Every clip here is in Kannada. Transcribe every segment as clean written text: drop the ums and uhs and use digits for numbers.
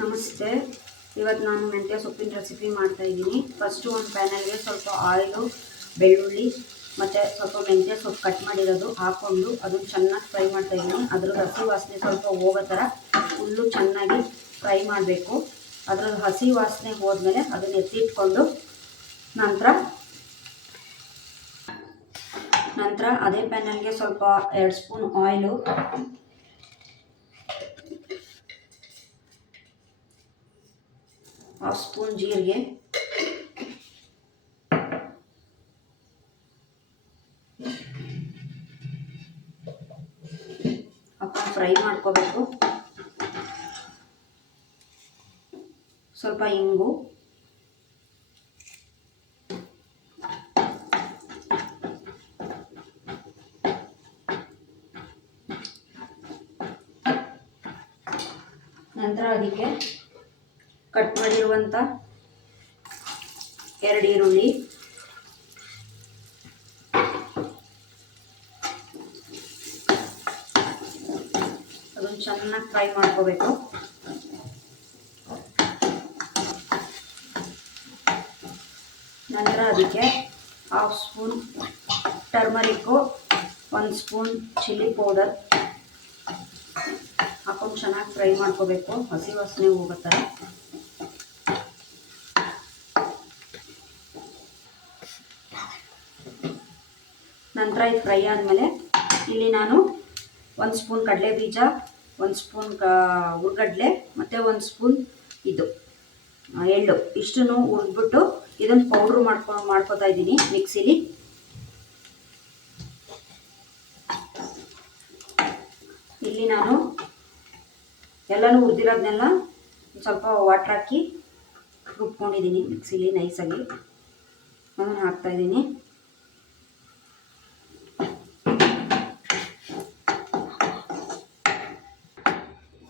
ನಮಸ್ತೆ. ಇವತ್ತು ನಾನು ಮೆಂತ್ಯ ಸೊಪ್ಪಿನ ರೆಸಿಪಿ ಮಾಡ್ತಾಯಿದ್ದೀನಿ. ಫಸ್ಟು ಒಂದು ಪ್ಯಾನಲ್ಗೆ ಸ್ವಲ್ಪ ಆಯಿಲು, ಬೆಳ್ಳುಳ್ಳಿ ಮತ್ತು ಸ್ವಲ್ಪ ಮೆಂತ್ಯ ಸೊಪ್ಪು ಕಟ್ ಮಾಡಿರೋದು ಹಾಕ್ಕೊಂಡು ಅದನ್ನು ಚೆನ್ನಾಗಿ ಫ್ರೈ ಮಾಡ್ತಾಯಿದ್ದೀನಿ. ಅದ್ರ ಹಸಿ ವಾಸನೆ ಸ್ವಲ್ಪ ಹೋಗೋ ಥರ ಫುಲ್ಲು ಚೆನ್ನಾಗಿ ಫ್ರೈ ಮಾಡಬೇಕು. ಅದರ ಹಸಿ ವಾಸನೆ ಹೋದ್ಮೇಲೆ ಅದನ್ನು ಎತ್ತಿಟ್ಕೊಂಡು ನಂತರ ಅದೇ ಪ್ಯಾನಲ್ಗೆ ಸ್ವಲ್ಪ 2 ಸ್ಪೂನ್ ಆಯಿಲು, 1/2 ಸ್ಪೂನ್ ಜೀರಿಗೆ, ಹಾಕೊಂಡು ಫ್ರೈ ಮಾಡ್ಕೋಬೇಕು. ಸ್ವಲ್ಪ ಇಂಗು, ನಂತರ ಅದಕ್ಕೆ ಕಟ್ ಮಾಡಿರುವಂಥ 2 ಈರುಳ್ಳಿ, ಅದನ್ನು ಚೆನ್ನಾಗಿ ಫ್ರೈ ಮಾಡ್ಕೋಬೇಕು. ನಂತರ ಅದಕ್ಕೆ 1/2 spoon turmeric, 1 spoon chilli powder ಹಾಕೊಂಡು ಚೆನ್ನಾಗಿ ಫ್ರೈ ಮಾಡ್ಕೋಬೇಕು, ಹಸಿ ವಾಸನೆ ಹೋಗೋ ಥರ. ನಂತರ ಇದು ಫ್ರೈ ಆದಮೇಲೆ ಇಲ್ಲಿ ನಾನು 1 ಸ್ಪೂನ್ ಕಡಲೆ ಬೀಜ, 1 ಸ್ಪೂನ್ ಹುರ್ಗಡ್ಲೆ ಮತ್ತು 1 ಸ್ಪೂನ್ ಎಳ್ಳು ಇಷ್ಟನ್ನು ಹುರಿದ್ಬಿಟ್ಟು ಇದನ್ನು ಪೌಡ್ರು ಮಾಡ್ಕೋತಾ ಇದ್ದೀನಿ ಮಿಕ್ಸಿಲಿ. ಇಲ್ಲಿ ನಾನು ಎಲ್ಲನೂ ಹುರಿದಿರೋದನ್ನೆಲ್ಲ ಸ್ವಲ್ಪ ವಾಟ್ರ್ ಹಾಕಿ ರುಬ್ಕೊಂಡಿದ್ದೀನಿ ಮಿಕ್ಸಿಲಿ ನೈಸಾಗಿ. ಅದನ್ನು ಹಾಕ್ತಾಯಿದ್ದೀನಿ.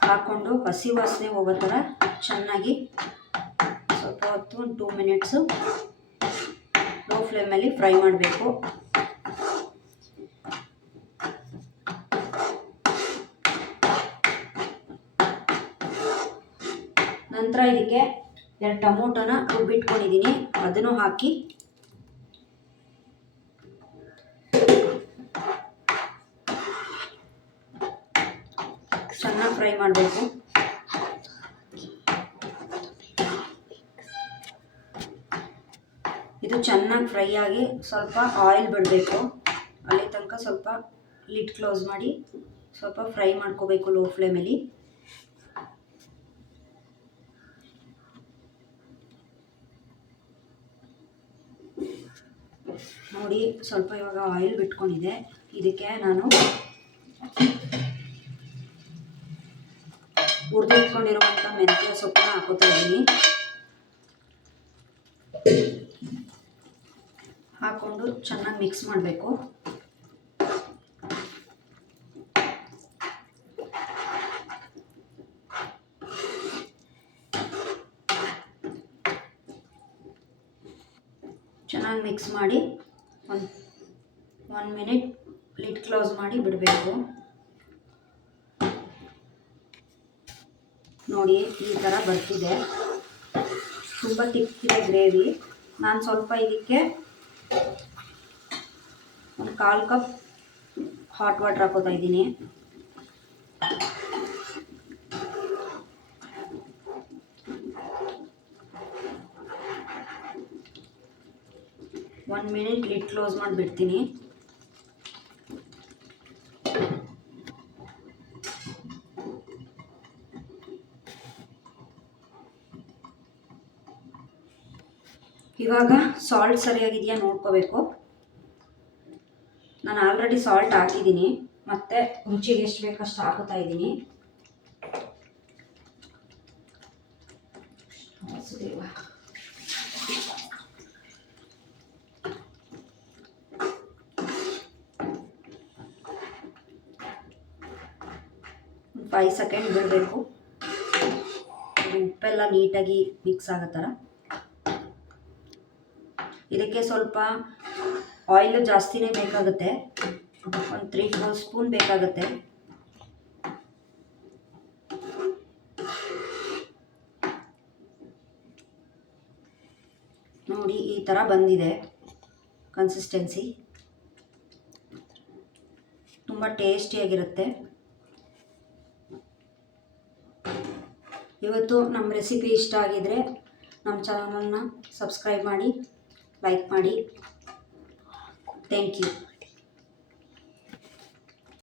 ಹಾಕ್ಕೊಂಡು ಹಸಿ ವಾಸನೆ ಹೋಗೋ ಥರ ಚೆನ್ನಾಗಿ ಸ್ವಲ್ಪ ಹೊತ್ತು 2 ಮಿನಿಟ್ಸು ಲೋ ಫ್ಲೇಮಲ್ಲಿ ಫ್ರೈ ಮಾಡಬೇಕು. ನಂತರ ಇದಕ್ಕೆ 2 ಟೊಮೊಟೊನ ರುಬ್ಬಿಟ್ಕೊಂಡಿದ್ದೀನಿ, ಅದನ್ನು ಹಾಕಿ ಚೆನ್ನಾಗಿ ಫ್ರೈ ಮಾಡಬೇಕು. ಇದು ಚೆನ್ನಾಗಿ ಫ್ರೈ ಆಗಿ ಸ್ವಲ್ಪ ಆಯಿಲ್ ಬಿಡಬೇಕು. ಅಲ್ಲಿ ತನಕ ಸ್ವಲ್ಪ ಲಿಡ್ ಕ್ಲೋಸ್ ಮಾಡಿ ಸ್ವಲ್ಪ ಫ್ರೈ ಮಾಡ್ಕೋಬೇಕು ಲೋ ಫ್ಲೇಮಲ್ಲಿ. ನೋಡಿ ಸ್ವಲ್ಪ ಇವಾಗ ಆಯಿಲ್ ಬಿಟ್ಕೊಂಡಿದೆ. ಇದಕ್ಕೆ ನಾನು ಹುರಿದಿಟ್ಕೊಂಡಿರುವಂಥ ಮೆಂತ್ಯ ಸೊಪ್ಪನ್ನ ಹಾಕೋತಾ ಇದ್ದೀನಿ. ಹಾಕ್ಕೊಂಡು ಚೆನ್ನಾಗಿ ಮಿಕ್ಸ್ ಮಾಡಬೇಕು. ಚೆನ್ನಾಗಿ ಮಿಕ್ಸ್ ಮಾಡಿ ಒನ್ ಮಿನಿಟ್ ಲಿಡ್ ಕ್ಲೋಸ್ ಮಾಡಿ ಬಿಡಬೇಕು. ನೋಡಿ ಈ ಥರ ಬರ್ತಿದೆ, ತುಂಬ ತಿಕ್ಕಿದೆ ಗ್ರೇವಿ. ನಾನು ಸ್ವಲ್ಪ ಇದಕ್ಕೆ 1/4 ಕಪ್ ಹಾಟ್ ವಾಟರ್ ಹಾಕೋತಾ ಇದ್ದೀನಿ. ಒನ್ ಮಿನಿಟ್ ಲಿಡ್ ಕ್ಲೋಸ್ ಮಾಡಿ ಬಿಡ್ತೀನಿ. ಇವಾಗ ಸಾಲ್ಟ್ ಸರಿಯಾಗಿದೆಯಾ ನೋಡ್ಕೋಬೇಕು. ನಾನು ಆಲ್ರೆಡಿ ಸಾಲ್ಟ್ ಹಾಕಿದ್ದೀನಿ, ಮತ್ತು ರುಚಿಗೆ ಎಷ್ಟು ಬೇಕಷ್ಟು ಹಾಕೋತಾ ಇದ್ದೀನಿ. ಒಂದು 5 ಸೆಕೆಂಡ್ ಬಿಡಬೇಕು, ಉಪ್ಪೆಲ್ಲ ನೀಟಾಗಿ ಮಿಕ್ಸ್ ಆಗೋ ಥರ. ಇದಕ್ಕೆ ಸ್ವಲ್ಪ ಆಯಿಲು ಜಾಸ್ತಿನೇ ಬೇಕಾಗುತ್ತೆ, ಒಂದು 3-4 ಸ್ಪೂನ್ ಬೇಕಾಗುತ್ತೆ. ನೋಡಿ ಈ ಥರ ಬಂದಿದೆ ಕನ್ಸಿಸ್ಟೆನ್ಸಿ. ತುಂಬ ಟೇಸ್ಟಿಯಾಗಿರುತ್ತೆ. ಇವತ್ತು ನಮ್ಮ ರೆಸಿಪಿ ಇಷ್ಟ ಆಗಿದರೆ ನಮ್ಮ ಚಾನಲ್ನ ಸಬ್ಸ್ಕ್ರೈಬ್ ಮಾಡಿ, ಲೈಕ್ ಮಾಡಿ. Thank you.